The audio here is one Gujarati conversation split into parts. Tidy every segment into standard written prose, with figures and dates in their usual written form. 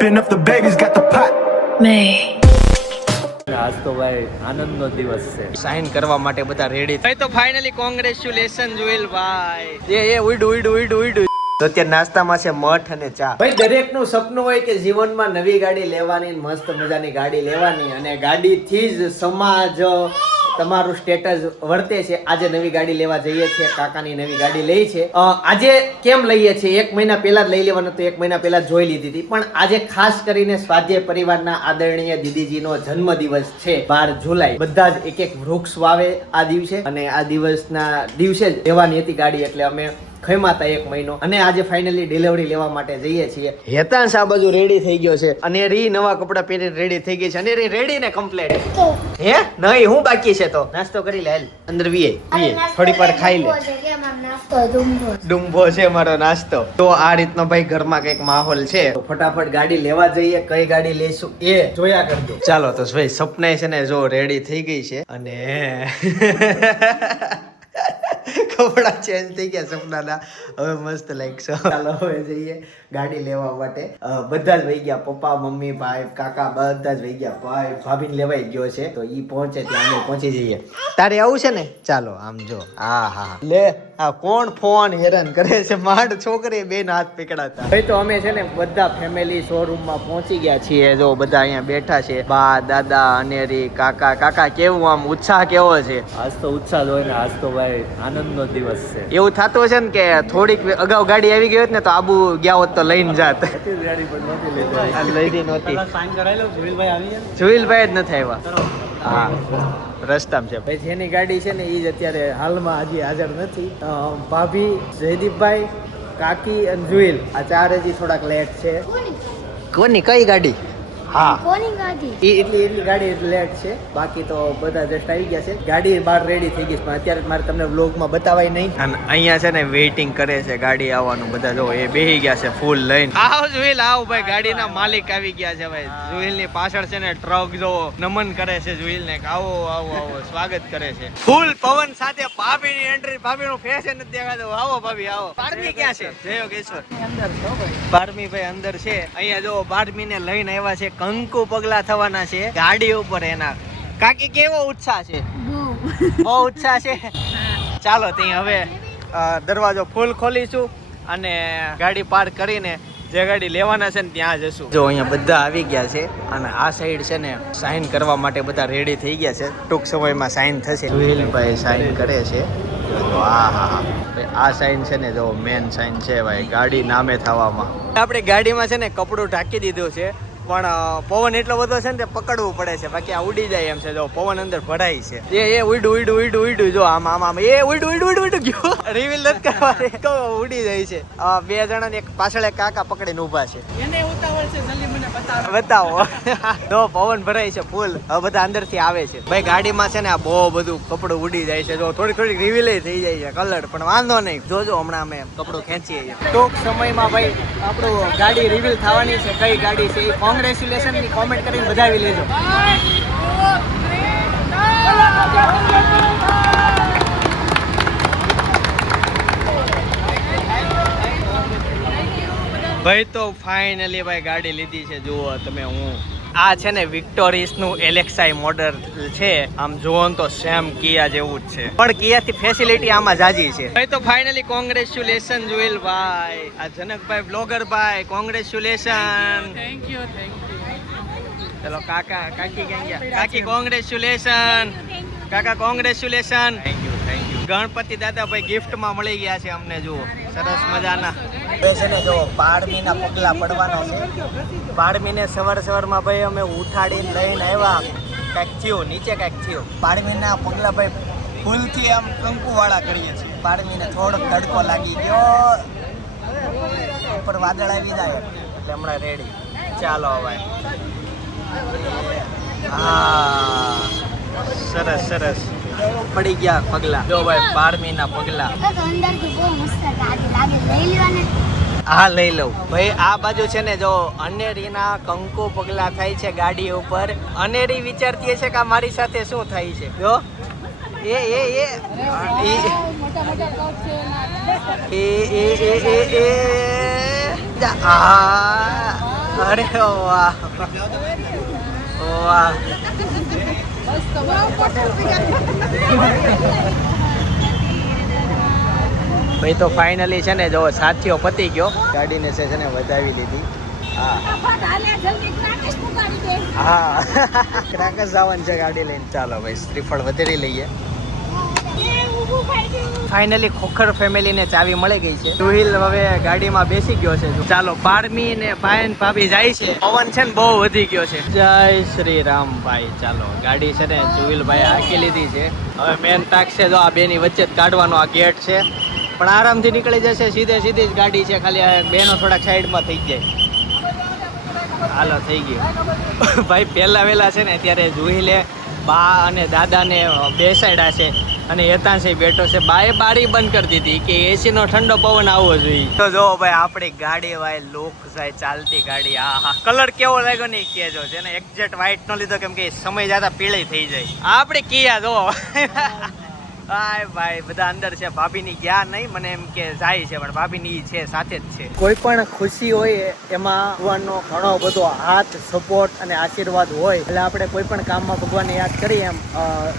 Dripping up the babies, got the pot. આજ તો ભાઈ આનંદનો દિવસ છે. સાઇન કરવા માટે બધા રેડી ભાઈ. તો ફાઇનલી કોંગ્રેચ્યુલેશન જુએલ ભાઈ. એ ઉઈડ તો અત્યારે નાસ્તામાં છે મઠ અને ચા. ભાઈ દરેકનું સપનું હોય કે જીવનમાં નવી ગાડી લેવાની, મસ્ત મજાની ગાડી લેવાની, અને ગાડીથી જ સમાજ તમારું સ્ટેટસ વર્તે છે. આજે નવી ગાડી લેવા જઈએ છીએ, કાકાની નવી ગાડી લઈ છે. આજે કેમ લઈએ છીએ? 1 મહિના પહેલા જ લઈ લેવાનું તો 1 મહિના પહેલા જોઈ લીધી હતી, પણ આજે ખાસ કરીને સ્વાધ્યાય પરિવારના આદરણીય દીદીજીનો જન્મદિવસ છે 12 જુલાઈ. બધા જ એક વૃક્ષ વાવે આ દિવસે, અને આ દિવસના દિવસે જ લેવાની હતી ગાડી, એટલે અમે ખૈમાતા 1 મહિનો, અને આજે ફાઇનલી ડિલિવરી લેવા માટે જઈએ છીએ. હેતાંશ આ બાજુ રેડી થઈ ગયો છે, અને રી નવા કપડા પહેરીને રેડી થઈ ગઈ છે, અને રી રેડી ને કમ્પ્લીટ. હે નહીં, હું બાકી છે તો નાસ્તો કરી લે. અંદર વીએ થોડીક વાર ખાઈ લે. ડુંબો છે મારો નાસ્તો. તો આ રીતનો ભાઈ ઘરમાં કઈક માહોલ છે. તો ફટાફટ ગાડી લેવા જઈએ. કઈ ગાડી લઈશું એ જોયા કરજો. ચાલો તો ભાઈ સપના છે ને જો રેડી થઈ ગઈ છે, અને કપડા ચેન્જ થઈ ગયા સપનાના. હવે મસ્ત લાગશે. ચાલો હવે જઈએ ગાડી લેવા માટે. બધા જ વહી ગયા, પપ્પા, મમ્મી, ભાઈ, કાકા બધા જ વહી ગયા. ભાઈ ભાભીને લેવાઈ ગયો છે, તો ઈ પહોંચે ત્યાં અમે પહોંચી જઈએ. તારે આવું છે ને? ચાલો આમ જો. હા લે. આ કોણ ફોન હેરાન કરે છે? માંડ છોકરી બેન હાથ પકડાતા. ભાઈ તો અમે છે ને બધા ફેમિલી શોરૂમ માં પહોંચી ગયા છીએ. જો બધા અહીંયા બેઠા છે, બા, દાદા, અનેરી, કાકા. કાકા કેવું આમ ઉત્સાહ કેવો છે? આજ તો ઉત્સાહ જ હોય ને. આજ તો ભાઈ આનંદનો દિવસ છે. એવું થતું છે ને કે થોડીક અગાઉ ગાડી આવી ગઈ હોત ને તો આબુ ગયા હોત તો લઈને જાત. ગાડી પણ નહોતી લીધી. લઈ નહોતી. સાઈન કરાવી લો. જુવેલભાઈ આવી ગયા. જુવેલભાઈ જ નથી આવ્યા. હા રસ્તામાં છે. ભાઈ જેની ગાડી છે ને એ જ અત્યારે હાલમાં હજી હાજર નથી. ભાભી, જયદીપભાઈ, કાકી અને જુવેલ આ 4 હજી થોડાક લેટ છે. કોની કઈ ગાડી? હા કોની ગાડી? એટલી ગાડી લેટ છે. બાકી તો બધા જસ્ટ આવી ગયા છે. ગાડી બહાર રેડી થઈ ગઈ છે, પણ અત્યારે મારે તમને વ્લોગમાં બતાવાય નહીં. અને અહીંયા છે ને વેઇટિંગ કરે છે ગાડી આવવાનું. બધા જો એ બેહી ગયા છે ફૂલ લઈને. આવો જુવેલ આવો ભાઈ. ગાડીના માલિક આવી ગયા છે ભાઈ. જુવેલ ની પાછળ છે ને ટ્રક જો નમન કરે છે જુવેલ ને. આવો આવો આવો સ્વાગત કરે છે ફૂલ પવન સાથે. ભાભી ની એન્ટ્રી. ભાભી નું ફેસ નથી દેખાતો. આવો ભાભી આવો. બારમી ક્યાં છે? જય યોગેશ્વર. બારમી ભાઈ અંદર છે. અહીંયા જો બારમી ને લઈને આવ્યા છે. કંકુ પગલા થવાના છે ગાડી ઉપર એના. કાકી કેવો ઉત્સાહ છે? બહુ ઉત્સાહ છે. ચાલો ત્યાં હવે દરવાજો ફૂલ ખોલીશું અને ગાડી પાર્ક કરીને જે ગાડી લેવાના છે ને ત્યાં જશું. જો અહીંયા બધા આવી ગયા છે, અને આ સાઈડ છે ને સાઇન કરવા માટે બધા રેડી થઈ ગયા છે. ટૂંક સમયમાં સાઇન થશે. જુવેલભાઈ સાઇન કરે છે. તો આ સાઇન છે ને જો મેન સાઇન છે ભાઈ, ગાડી નામે થવામાં. આપણે ગાડીમાં છે ને કપડું ઢાંકી દીધું છે, પણ પવન એટલો બધો છે ને તે પકડવું પડે છે, બાકી આ ઉડી જાય એમ છે. જો પવન અંદર ભરાય છે. એ ઉડ્યું જો આમ એ ઉડ્યું ગયો. રિવીલ નથી કરવા દે, ઉડી જાય છે. 2 જણા એક પાછળ એક કાકા પકડીને ઊભા છે. એને ઉતાવળ છે, જલ્દી મને બતાવો. જો પવન ભરાય છે ફૂલ. હવે બધા અંદર થી આવે છે. ભાઈ ગાડીમાં છે ને આ બહુ બધું કપડું ઉડી જાય છે. જો થોડી રિવીલ થઈ જાય છે કલર, પણ વાંધો નહીં. જોજો હમણાં અમે કપડું ખેંચીએ. ટૂંક સમયમાં ભાઈ આપણું ગાડી રિવીલ થવાની છે. કઈ ગાડી છે એ કોંગ્રેચ્યુલેશન ની કોમેન્ટ કરીને બધાવી લેજો. ભાઈ તો ફાઇનલી ભાઈ ગાડી લીધી છે. જુઓ તમે. આ છે ને વિક્ટોરિસ નું એલેક્સાઈ મોડલ છે. આમ જુઓ તો સેમ કિયા જેવું જ છે, પણ કિયા થી ફેસિલિટી આમાં જાજી છે. ભાઈ તો ફાઇનલી કોંગ્રેચ્યુલેશન જુએલ ભાઈ. આ જનકભાઈ બ્લોગર ભાઈ કોંગ્રેચ્યુલેશન. Thank you. ચલો કાકા કાકી ક્યાં ગયા? કાકી કોંગ્રેચ્યુલેશન. કાકા કોંગ્રેચ્યુલેશન. Thank you. ગણપતિ દાદા ભાઈ ગિફ્ટ માં મળી ગયા છે અમને. જુઓ સરસ મજાના. છે ને જો બાળમીના પગલા પડવાના છે. બાળમીને સવારમાં ભાઈ અમે ઉઠાડીને લઈને આવ્યા. કાંઈક થયું નીચે, કાંઈક થયું. બાળમીના પગલા ભાઈ ફૂલથી આમ કંકુ વાળા કરીએ છીએ. બાળમીને થોડોક તડકો લાગી ગયો, ઉપર વાદળ આવી જાય એટલે હમણાં રેડી. ચાલો હવે. હા સરસ પડી ગયા પગલા. જો ભાઈ 12મીના પગલા. હા લઈ લઉં ભાઈ. આ બાજુ છે ને જો અનેરીના કંકુ પગલા થાય છે ગાડી ઉપર. અનેરી વિચારતી છે કે મારી સાથે શું થાય છે. જો અરે વાહ વાહ. ભાઈ તો ફાઇનલી છે ને જો સાથીઓ પતી ગયો, ગાડીને છે ને વધાવી લીધી. હા ક્રાકસ જવાનું છે ગાડી લઈને. ચાલો ભાઈ શ્રીફળ વધેરી લઈએ. ફાઇનલી ખોખર ફેમિલીને ચાવી મળી ગઈ છે. સુહિલ હવે ગાડીમાં બેસી ગયો છે. ચાલો પારમી ને ભાઈ ને ભાભી જાય છે. પવન છે ને બહુ વધી ગયો છે. જય શ્રી રામ ભાઈ. ચાલો ગાડી છે ને સુહિલભાઈ હાકી લીધી છે. હવે મેન ટાક છે જો આ બેની વચ્ચે જ કાઢવાનો આ ગેટ છે, પણ આરામથી નીકળી જશે. સીધી જ ગાડી છે, ખાલી આ બેનો થોડાક સાઈડમાં થઈ જાય. હાલો થઈ ગયું ભાઈ. પહેલા વેલા છે ને ત્યારે જુહિલે બા અને દાદાને બેસાડ્યા છે અને હેતાંશે બેઠો છે. બાએ બારી બંધ કરી દીધી કે એસી નો ઠંડો પવન આવવો જોઈએ. તો જો ભાઈ આપણી ગાડી ભાઈ લોક જાય ચાલતી ગાડી. હા કલર કેવો લાગ્યો નહીં કેજો. છે ને એક્ઝેક્ટ વ્હાઈટ નો લીધો કેમ કે સમય જતા પીળી થઈ જાય. આપડે કિયા જો હાય ભાઈ બધા અંદર છે. ભાભીની ગયા નહીં, મને એમ કે જાય છે પણ ભાભીની છે સાથે જ છે. કોઈ પણ ખુશી હોય એમાં ભગવાનનો ઘણો બધો હાથ, સપોર્ટ અને આશીર્વાદ હોય. એટલે આપણે કોઈ પણ કામમાં ભગવાનને યાદ કરીએ. એમ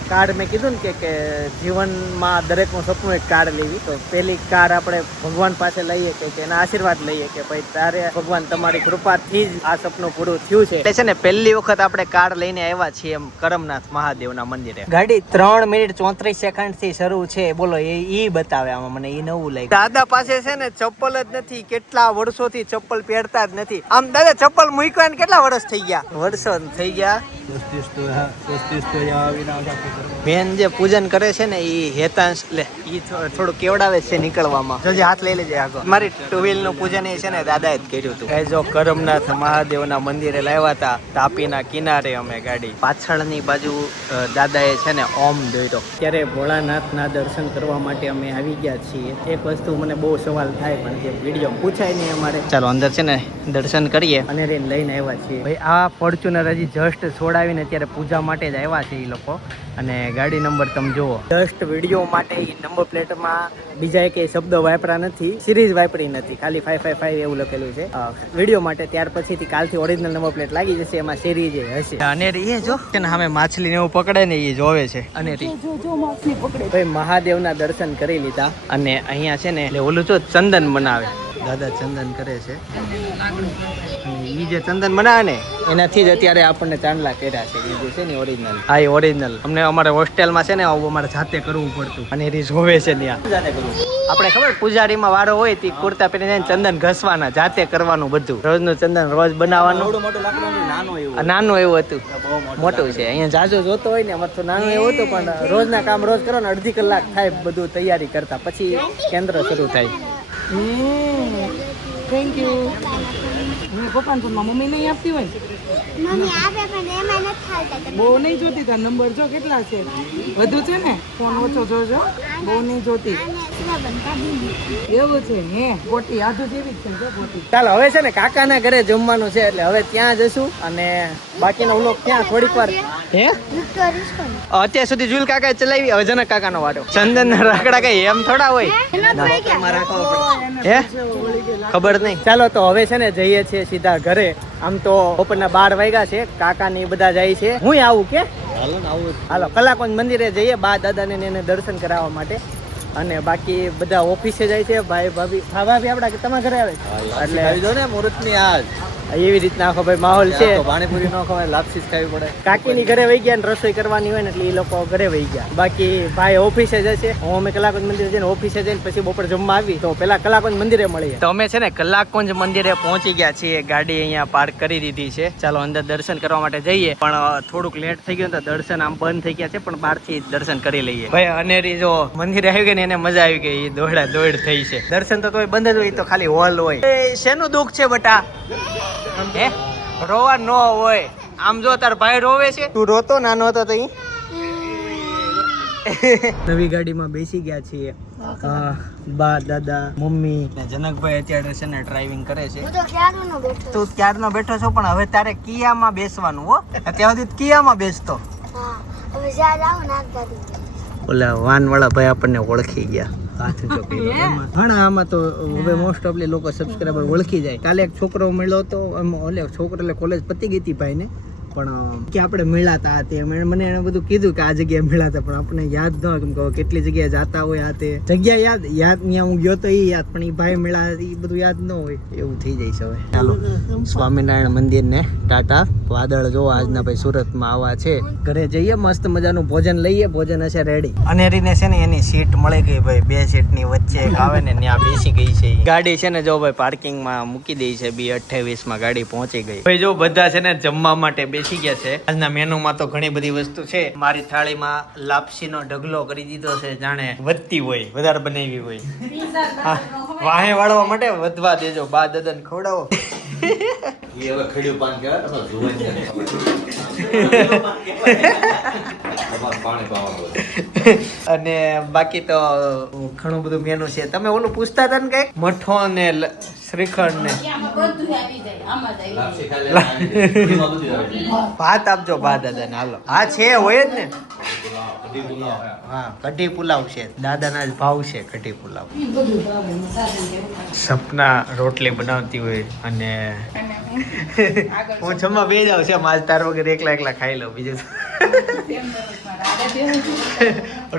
કાર્ડ મેં કીધું ને કે જીવનમાં દરેકનું સપનું એક કાર્ડ લેવી. તો પેલી કાર્ડ આપણે ભગવાન પાસે લઈએ કે એના આશીર્વાદ લઈએ કે ભાઈ તારે ભગવાન તમારી કૃપાથી જ આ સપનું પૂરું થયું છે. એટલે છે ને પહેલી વખત આપણે કાર્ડ લઈને આવ્યા છીએ એમ કરમનાથ મહાદેવના મંદિરે. ગાડી 3 મિનિટ 34 સેકન્ડ થી શરૂ છે. બોલો એ બતાવે આમાં, મને એ નવું લાગ્યું. દાદા પાસે છે ને ચપ્પલ જ નથી. કેટલા વર્ષોથી ચપ્પલ પહેરતા જ નથી. આમ દાદા ચપ્પલ મૂક્યા ને કેટલા વર્ષ થઈ ગયા? વર્ષો થઈ ગયા. બેન જે પૂજન કરે છે ને એ હેતાંશ લે ઈ થોડું કેવડાવે છે નીકળવામાં. જોજે હાથ લઈ લેજે આગળ. મારી ટુ વ્હીલ નું પૂજન એ છે ને દાદાએ જ કર્યું હતું. જો કરમનાથ મહાદેવના મંદિરે લાવ્યા હતા તાપીના કિનારે અમે ગાડી. પાછળની બાજુ દાદાએ છે ને ઓમ દોર્યો. ત્યારે ભોળાનાથના દર્શન કરવા માટે અમે આવી ગયા છીએ. એક વસ્તુ મને બહુ સવાલ થાય પણ જે વિડીયો પૂછાય નહીં અમારે. ચાલો અંદર છે ને દર્શન કરીએ અને લઈને આવ્યા છીએ. ભાઈ આ ફોર્ચ્યુનર હજી જસ્ટ છોડાવીને ત્યારે પૂજા માટે જ આવ્યા છે એ લોકો. અને ગાડી નંબર તમે જુઓ. જસ્ટ વિડીયો માટે એ નંબર પ્લેટમાં બીજા એક શબ્દ વાપરા નથી, સિરીઝ વાપરી નથી, ખાલી 555 એવું લખેલું છે વિડીયો માટે. ત્યાર પછીથી કાલથી ઓરિજિનલ નંબર પ્લેટ લાગી જશે, એમાં સિરીઝ હશે. અને એ જો છે ને સામે માછલી ને એવું પકડે ને એ જોવે છે. અને ભાઈ મહાદેવના દર્શન કરી લીધા અને અહીંયા છે ને ઓલું જો ચંદન બનાવે. દાદા ચંદન કરે છે. ઈ જે ચંદન બનાવે ને એનાથી જ અત્યારે આપણને ચાંદલા કર્યા છે. એ જે છે ને ઓરિજિનલ. હા એ ઓરિજિનલ. અમને અમારે હોસ્ટેલમાં છે ને આવું અમારે જાતે કરવું પડતું અને એ જોવે છે ત્યાં જાતે કરવું. આપણે ખબર પૂજારીમાં વારો હોય તે કુર્તા પહેરીને ચંદન ઘસવાના, જાતે કરવાનું બધું. રોજનું ચંદન રોજ બનાવવાનું. નાનું એવું હતું, મોટું છે. અહીંયા જાજો જોતો હોય ને અમારે તો નાનું એવું હતું, પણ રોજના કામ રોજ કરો ને અડધી કલાક થાય બધું તૈયારી કરતા, પછી કેન્દ્ર શરૂ થાય. Thank you. પપ્પાને ફોનમાં મમ્મી નહીં આપતી હોય? મમ્મી આપે પણ એમાં નથી ખાતા. બહુ નહીં જોતી. તાર નંબર જો કેટલા છે? વધુ છે ને? ફોન ઓછો જોજો, બહુ નહીં જોતી. એવું છે હે? ખોટી આધુ જેવી જ છે ખોટી. ચાલો હવે છે ને કાકાના ઘરે જમવાનું છે એટલે હવે ત્યાં જશું અને બાકીનો વ્લોગ ત્યાં થોડીક વાર. હે અત્યાર સુધી જુલ કાકા ચલાવી, હવે જનક કાકાનો વારો. ચંદન ના રાકડા કઈ એમ થોડા હોય. હે ખબર નહીં. ચાલો તો હવે છે ને જઈએ છીએ સીધા ઘરે. આમ તો બપોરના 12 વાગ્યા છે. કાકા ને બધા જાય છે. હું આવું કે હાલો કલાકોન મંદિરે જઈએ બા દાદાને એને દર્શન કરાવવા માટે. અને બાકી બધા ઓફિસે જાય છે. ભાઈ ભાભી આપડા તમારા ઘરે આવે એટલે ને મુહૂર્ત ની આજ એવી રીતના આખો ભાઈ માહોલ છે. પાણીપુરી નો ખવાય, લાપસી ખાવી પડે. કાકીની ઘરે વહી ગયા ને રસોઈ કરવાની હોય ને એટલે એ લોકો ઘરે વહી ગયા. બાકી ભાઈ ઓફિસે જશે. હું અમે કલાકુંજ મંદિરે જઈને ઓફિસે જઈને પછી બપોર જમવા આવી તો પેલા કલાકુંજ મંદિરે મળીએ. તો અમે છે ને કલાકુંજ મંદિરે પહોંચી ગયા છીએ. ગાડી અહીંયા પાર્ક કરી દીધી છે. ચાલો અંદર દર્શન કરવા માટે જઈએ. પણ થોડુંક લેટ થઈ ગયું તો દર્શન આમ બંધ થઈ ગયા છે, પણ બહારથી દર્શન કરી લઈએ. ભાઈ અનેરી જો મંદિરે આવી ગઈ ને એને મજા આવી ગઈ. દોડ થઈ છે. દર્શન તો કોઈ બંધ જ હોય, તો ખાલી હોલ હોય. શેનું દુઃખ છે બટા? હે રોવા ન હોય. આમ જો તાર ભાઈ રોવે છે, તું રોતો નાનો હતો તો. નવી ગાડીમાં બેસી ગયા છીએ. બા દાદા મમ્મી ને જનકભાઈ અત્યારે છે ને ડ્રાઇવિંગ કરે છે. તું ક્યારનો બેઠો છો, પણ હવે તારે કિયામાં બેસવાનું હો. ત્યાં સુધી કિયામાં બેસતો. ઓલા વાન વાળા ભાઈ આપણને ઓળખી ગયા. હાથ ઊંચો કર્યો ઘણા આમાં તો હવે મોસ્ટ ઓફલી લોકો સબસ્ક્રાઈબર ઓળખી જાય. કાલે એક છોકરો મળ્યો તો ઓલે છોકરો એટલે કોલેજ પતી ગઈ હતી ભાઈને, પણ કે આપણે મળ્યા હતા તે મને એને બધું કીધું કે આ જગ્યાએ મળ્યા હતા, પણ આપણે યાદ ન કેમ કે કેટલી જગ્યાએ જાતા હોય આ તે જગ્યા યાદ ત્યાં હું ગયો તો એ યાદ, પણ એ ભાઈ મળ્યા એ બધું યાદ ન હોય એવું થઈ જાય છે. હવે ચાલો સ્વામિનારાયણ મંદિર ને ટાટા. વાદળ જો આજના ભાઈ સુરતમાં આવા છે. ઘરે જઈએ મસ્ત મજાનું ભોજન લઈએ, ભોજન હશે રેડી. અનેરીને છે ને એની સીટ મળી ગઈ ભાઈ, 2 સીટની વચ્ચે એક આવે ને ત્યાં બેસી ગઈ છે. ગાડી છે ને જો ભાઈ પાર્કિંગમાં મૂકી દઈ છે, B28 માં ગાડી પહોંચી ગઈ. ભાઈ જો બધા છે ને જમવા માટે બેસી ગયા છે. આજના મેનુમાં તો ઘણી બધી વસ્તુ છે. મારી થાળીમાં લાપસીનો ઢગલો કરી દીધો છે, જાણે વધતી હોય, વધારે બનાવી હોય. વાહે વાળવા માટે વધવા દેજો, બા દાદાને ખવડાવો. હવે ખડ્યું પાન કહેવાય ને, જુવાન છે પાણી પાવા. અને બાકી તો ઘણું બધું મેનુ છે. તમે ઓલું પૂછતા હતા ને કઈક મઠો ને શ્રીખંડ ને ભાત આપજો બા દાદા ને. હાલો હા છે હોય જ ને. હા કઢી પુલાવ છે, દાદાના જ ભાવ છે કઢી પુલાવ. સપના રોટલી બનાવતી હોય અને હું જમવા બે જાઉં છે. માલ તાર વગર એકલા એકલા ખાઈ લઉં. બીજું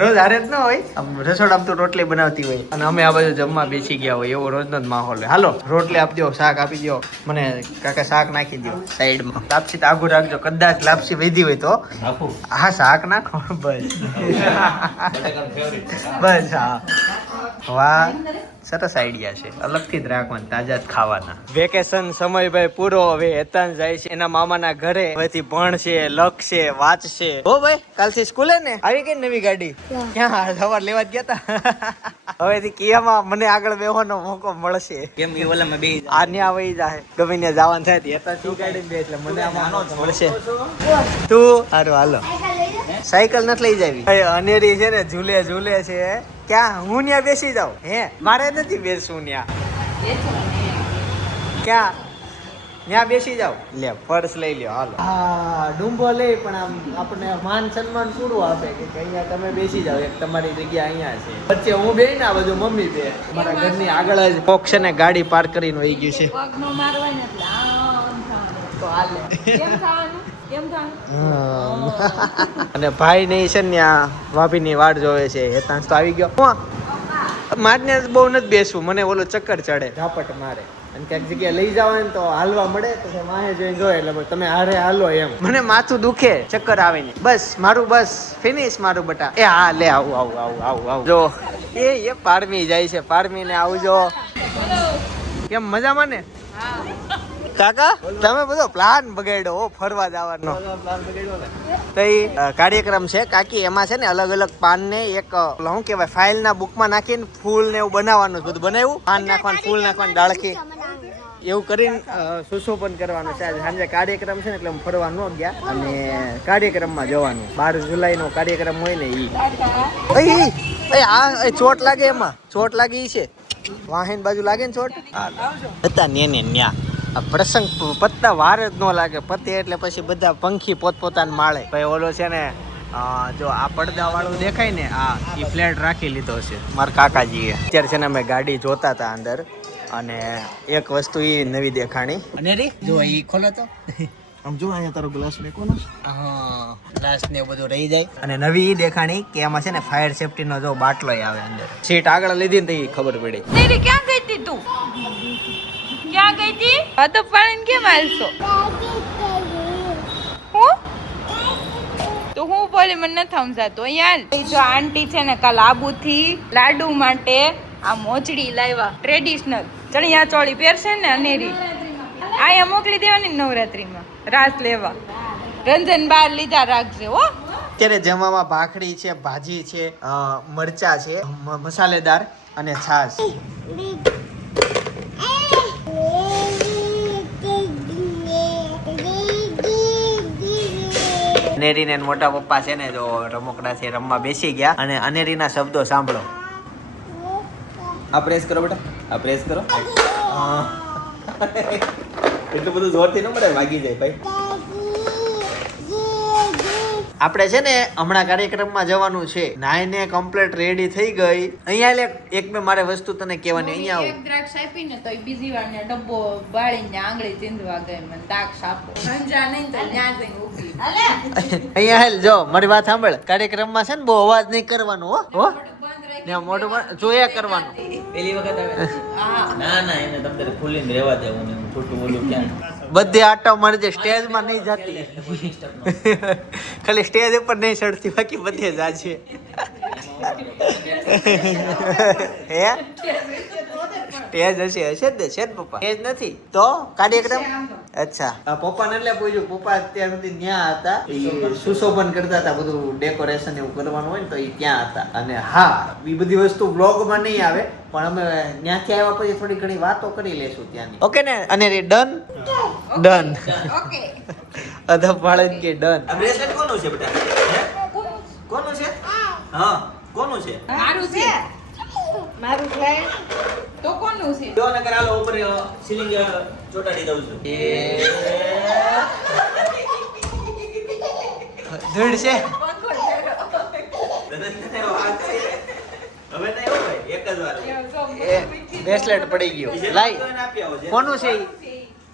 રોજ હારે જ ન હોય, આમ રસોડામાં તો રોટલી બનાવતી હોય અને અમે આ બાજુ જમવા બેસી ગયા હોય, એવો રોજનો જ માહોલ હોય. હાલો રોટલી આપી દો, શાક આપી દો. મને કાકા શાક નાખી દો સાઈડમાં. લાપસી તો આગું રાખજો, કદાચ લાપસી વધી હોય તો. હા શાક નાખો બસ. બસ હા વાહ સરસ આઈડિયા છે. અલગથી જ રાખવાના, તાજા જ ખાવાના. વેકેશન સમય ભાઈ પૂરો. હવે હેતાન જાય છે એના મામાના ઘરે. હવેથી ભણશે, લખશે, વાંચશે. હો ભાઈ કાલથી સ્કૂલે ને આવી ગઈ નવી ગાડી. ક્યાં સવાર લેવા જ ગયા તા. હવેથી કિયામાં મને આગળ બેહવાનો મોકો મળશે. કેમ એ ઓલામાં બે આ ન્યા વહી જાય, ગમે ત્યાં જવાનું થાય હેતા તું ગાડી બે એટલે મને આમાં મળશે. તું હારું હાલો. સાયકલ નથી લઈ જાવી. અનેરી છે ને ઝૂલે ઝૂલે છે. ક્યાં હું ત્યાં બેસી જાઉં? હે મારે નથી બેસવું ત્યાં. ક્યાં ત્યાં બેસી જાવ. લે પર્સ લઈ લ્યો હાલો. હા ડુંબો લે પણ આમ આપણે માન સન્માન પૂરું આપે કે અહીંયા તમે બેસી જાવ, એક તમારી જગ્યા અહીંયા છે. વચ્ચે હું બે ને આ બધું મમ્મી બે. મારા ઘરની આગળ જ કોક છે ને ગાડી પાર્ક કરીને વહી ગયું છે. પગનો મારવાય ને એટલે આમ થવાનું. તો હાલે કેમ થવાનું? કેમ થવાનું? અને ભાઈ ને છે ને આ ભાભી ની વાટ જોવે છે. હેતાંશ તો આવી ગયો. મારને બહુ નથી બેસવું, મને ઓલો ચક્કર ચડે, ઝાપટ મારે. અને ક્યાંક જગ્યાએ લઈ જવાય ને તો હાલવા મળે તો માહે જોઈને જોઈ એટલે તમે હારે હાલો એમ. મને માથું દુખે ચક્કર આવે ને. બસ મારું બસ ફિનિશ મારું બટા. એ હા લે આવું આવું આવું આવું આવું જો એ પારમી જાય છે. પારમી ને આવજો. કેમ મજામાં ને કાકા? તમે બધો પ્લાન બગાડ્યો ફરવા જવાનો. તો કાર્યક્રમ છે કાકી, એમાં છે ને અલગ અલગ પાન ને એક શું કેવાય ફાઇલ ના બુક માં નાખીને ફૂલ ને એવું બનાવવાનું. બધું બનાવ્યું, પાન નાખવાનું, ફૂલ નાખવાનું, ડાળખી એવું કરીને સુશોભન કરવાનું છે. આજે સાંજે કાર્યક્રમ છે ને એટલે ફરવા ન ગયા અને કાર્યક્રમમાં જવાનું. 12 જુલાઈ નો કાર્યક્રમ હોય ને ઈ આ ચોટ લાગે, એમાં ચોટ લાગી છે. વાહીન બાજુ લાગે ને ચોટ હતા ને ન્યા. આ પ્રસંગ પત્તા વાર જ ન લાગે. પતે એટલે પછી બધા પંખી પોતપોતાને માળે. ભાઈ ઓલો છે ને જો આ પડદા વાળું દેખાય ને આ ઈ ફ્લેટ રાખી લીધો છે મારા કાકાજીએ. અત્યારે છે ને અમે ગાડી જોતા હતા અંદર અને એક વસ્તુ ઈ નવી દેખાણી. અને રી જો ઈ ખોલો તો આમ જો અહીંયા તારો ગ્લાસ મેકોનો. હા ગ્લાસ ને બધું રહી જાય. અને નવી ઈ દેખાણી કે એમાં છે ને ફાયર સેફ્ટી નો જો બાટલો આવે અંદર. સીટ આગળ લીધી ને તો ઈ ખબર પડી. તેરી ક્યાં ગઈ હતી તું? ક્યાં ગઈ હતી? આ તો પાણી કેમ હાલશો? હું તો હું બોલે મને નથી સમજાતું. અહીંયા જો આંટી છે ને કાલ આબુથી લાડુ માટે આ મોચડી લાવ્યા ટ્રેડિશનલ ચણિયા ચોળી પહેરશે ને અનેરી આયા મોકલી દેવાની નવરાત્રીમાં રાસ લેવા. રંજન બાર લીધા રાખજે હો. અત્યારે જમવામાં ભાખરી છે, ભાજી છે, મરચા છે મસાલેદાર અને છાશ. અનેરીને મોટા પપ્પા છે ને જો રમકડા છે રમવા બેસી ગયા અને અનેરીના શબ્દો સાંભળો. આ પ્રેસ કરો બેટા, આ પ્રેસ કરો. એટલું બધું જોરથી ન મળે, વાગી જાય ભાઈ. આપણે છે ને હમણાં કાર્યક્રમમાં જવાનું છે. નાઈને કમ્પ્લીટ રેડી થઈ ગઈ. અહીંયા એક મેં મારે વસ્તુ તને કહેવાની. અહીંયા એક દ્રાક્ષ આપી ને તો બીજી વાર ને ડબ્બો બાળીને આંગળી ચીંધવા ગઈ મને દ્રાક્ષ આપો સંજા નહીં તો ત્યાં જઈને ઊભી અહીંયા હેલ જો મારી વાત સાંભળ. કાર્યક્રમમાં છે ને બહુ અવાજ નહીં કરવાનો હો ને મોઢું પણ જોયા કરવાનું. પેલી વખત આવે ના એને તમને ખુલીને રહેવા દેવું ને ખોટું બોલું ક્યાં બધે આટો મારજે. સ્ટેજમાં નહીં જતી ખાલી સ્ટેજ ઉપર નહીં ચડતી બાકી બધે જાજે. હે સ્ટેજ હશે જ છે ને પપ્પા. સ્ટેજ નથી તો કાર્યક્રમ. અચ્છા પપ્પાને એટલે પૂછ્યું. પપ્પા અત્યાર સુધી ત્યાં હતા. એ સુશોભન કરતા હતા. બધું ડેકોરેશન એવું કરવાનું હોય ને તો એ ત્યાં હતા. અને હા એ બધી વસ્તુ બ્લોગમાં નહીં આવે પણ અમે ત્યાંથી આવ્યા પછી થોડી ઘણી વાતો કરી લેશું ત્યાંની. ઓકે ને? અને ડન ડન ઓકે અધમ પાડે કે ડન. આ બ્રેસલેટ કોનું છે બેટા? હે? કોનું છે? હા કોનું છે? મારું છે મારું છે તો કોનું છે? જો નકર આલો ઉપર સીલિંગ ચોટાડી દઉં છું. ધૂળ છે. હવે નહીં હોય એક જ વાર. એ બ્રેસલેટ પડી ગયું. લાઈ કોનું છે ઈ?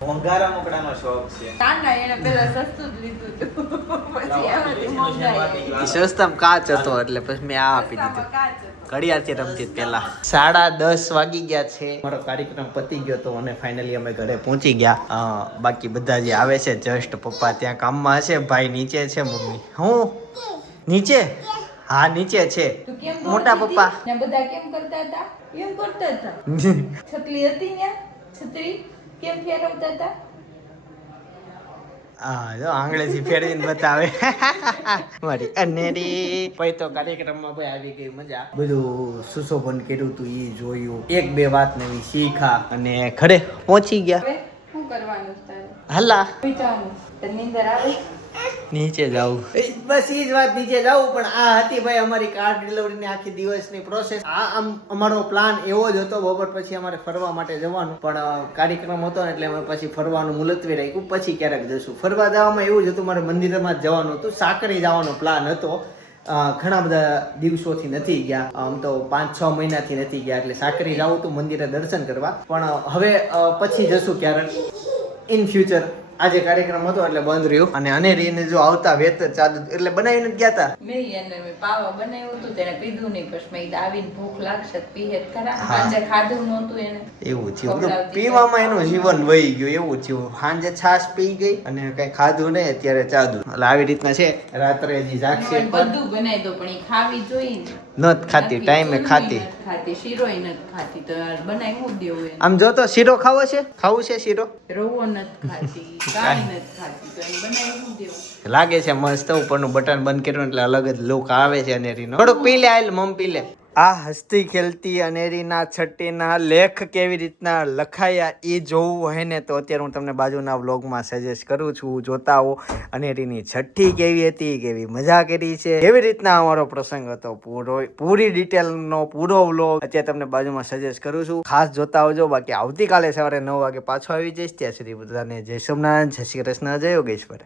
મોંઘારા મોકડાનો શોખ છે. ના ના એને પેલા સસ્તું જ લીધું હતું પછી એમાંથી મંગાવી. ઈ સસ્તામાં કાચ હતો એટલે પછી મેં આ આપી દીધું. ઘડિયાળથી રમતી પેલા. 10:30 વાગી ગયા છે. મારો કાર્યક્રમ પતી ગયો તો અને ફાઇનલી અમે ઘરે પહોંચી ગયા. બાકી બધા જે આવે છે જસ્ટ પપ્પા ત્યાં કામમાં હશે. ભાઈ નીચે છે. મમ્મી હું નીચે. હા નીચે છે તું કેમ મોટા પપ્પા. ને બધા કેમ કરતા હતા? કેમ કરતા હતા? છત્રી હતી ને છત્રી કેમ ફેરવતા હતા? હા જો આંગળીથી ફેરવીને બતાવે મારી અનેરી. પછી તો કાર્યક્રમમાં ભાઈ આવી ગઈ મજા. બધું સુશોભન કર્યું તું એ જોયું. એક બે વાત નવી શીખા અને ઘરે પહોંચી ગયા. હવે શું કરવાનું છે તારે? હલ્લા વિચારવાનું તને નીંદર આવે? નીચે જાવું. બસ ઈ જ વાત, નીચે જાવું. પણ આ હતી ભાઈ અમારી કાર ડિલિવરીની આખી દિવસની પ્રોસેસ. આમ અમારો પ્લાન એવો જ હતો. બપોર પછી અમારે ફરવા માટે જવાનું પણ કાર્યક્રમ હતો ને એટલે અમે પછી ફરવાનું મુલતવી રાખ્યું. પછી ક્યારેક જશું. ફરવા જવામાં એવું જ હતું મારે મંદિરમાં જ જવાનું હતું. સાકરી જવાનો પ્લાન હતો. ઘણા બધા દિવસોથી નથી ગયા. આમ તો 5-6 મહિનાથી નથી ગયા. એટલે સાકરી જાવું હતું મંદિરે દર્શન કરવા. પણ હવે પછી જશું ક્યારેક ઇન ફ્યુચર. આજે કાર્યક્રમ હતો એટલે બંધ રહ્યું. અને અનેરીને જો આવતા વેત ચાલુ એટલે બનાવીને ગયા હતા. મેં એને પાવા બનાવ્યું હતું તેને પીધું નહીં. પછી મેં આવીને ભૂખ લાગશે પીહે ખરા. સાંજે ખાધું નહોતું એને. એવું થયું. બધું પીવામાં એનું જીવન વહી ગયું એવું થયું. સાંજે છાશ પી ગઈ અને કઈ ખાધું નહીં. અત્યારે ચાદુ એટલે આવી રીતના છે. રાત્રે હજી જાગશે. બધું બનાવી દો પણ એ ખાવી જોઈએ ને. નત ખાતી ટાઈમે ખાતી. ખાતી શીરોય નથી ખાતી તો બનાવી હું દેવું એને. આમ જો તો શીરો ખાવો છે. ખાવું છે શીરો. રવો નથી ખાતી કાંઈ નથી ખાતી તો એને બનાવી હું દેવું. લાગે છે મસ્ત. ઉપરનું બટન બંધ કર્યું એટલે અલગ જ લુક આવે છે અનેરીનો. થોડુંક પી લે. આયલ મમ પી લે. આ હસતી ખેલતી અનેરીના છઠ્ઠીના લેખ કેવી રીતના લખાયા એ જોવું હોય ને તો અત્યારે હું તમને બાજુના વ્લોગમાં સજેસ્ટ કરું છું. જોતા હો અનેરીની છઠ્ઠી કેવી હતી, કેવી મજા કરી છે, કેવી રીતના અમારો પ્રસંગ હતો. પૂરી ડિટેલનો પૂરો વ્લોગ અત્યારે તમને બાજુમાં સજેસ્ટ કરું છું. ખાસ જોતા આવજો. બાકી આવતીકાલે સવારે 9 વાગે પાછો આવી જઈશ. ત્યાં સુધી બધાને જય સોમનાથ, જય શ્રી કૃષ્ણ, જય યોગેશ્વર.